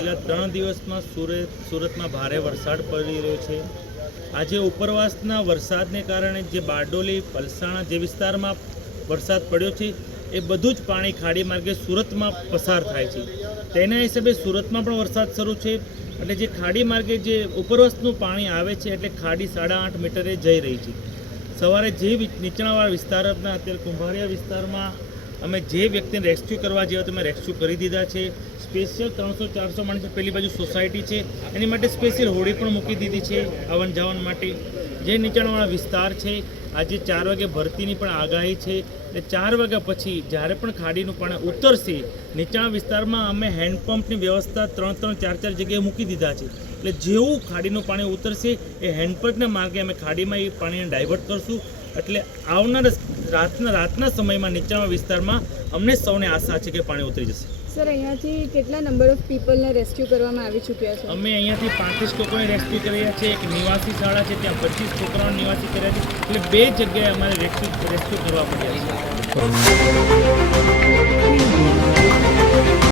છેલ્લા 3 દિવસમાં સુરતમાં ભારે વરસાદ પડી રહ્યો છે। આજે ઉપરવાસના વરસાદને કારણે જે બારડોલી પલસાણા જે વિસ્તારમાં વરસાદ પડ્યો છે એ બધું જ પાણી ખાડી માર્ગે સુરતમાં પસાર થાય છે। તેના હિસાબે સુરતમાં પણ વરસાદ શરૂ છે એટલે જે ખાડી માર્ગે જે ઉપરવાસનું પાણી આવે છે એટલે ખાડી 8.5 મીટરે જઈ રહી છે। સવારે જે નીચાણવાળા વિસ્તારના અત્યારે કુંભારિયા વિસ્તારમાં અમે જે વ્યક્તિને રેસ્ક્યુ કરવા જેવા તમે રેસ્ક્યુ કરી દીધા છે। સ્પેશિયલ 300-400 માણસો પેલી બાજુ સોસાયટી છે એની માટે સ્પેશિયલ હોડી પણ મૂકી દીધી છે આવન જાવન માટે। જે નીચાણવાળા વિસ્તાર છે આજે 4 વાગે ભરતીની પણ આગાહી છે એટલે 4 વાગ્યા પછી જ્યારે પણ ખાડીનું પાણી ઉતરશે નીચાણ વિસ્તારમાં અમે હેન્ડપંપની વ્યવસ્થા 3-4 જગ્યાએ મૂકી દીધા છે એટલે જેવું ખાડીનું પાણી ઉતરશે એ હેન્ડપંપના માર્ગે અમે ખાડીમાં એ પાણીને ડાયવર્ટ કરશું એટલે આવનારા રાતના સમયમાં નીચાણવાળા વિસ્તારમાં અમને સૌને આશા છે કે પાણી ઉતરી જશે। સર, અહીંયાથી કેટલા નંબર ઓફ પીપલને રેસ્ક્યુ કરવામાં આવી ચૂક્યા છે? અમે અહીંયાથી 35 લોકોને રેસ્ક્યુ કર્યા છે। એક નિવાસી શાળા છે ત્યાં 25 છોકરાઓને નિવાસી કર્યા છે એટલે 2 જગ્યાએ અમારે રેસ્ક્યુ કરવા પડ્યા છે।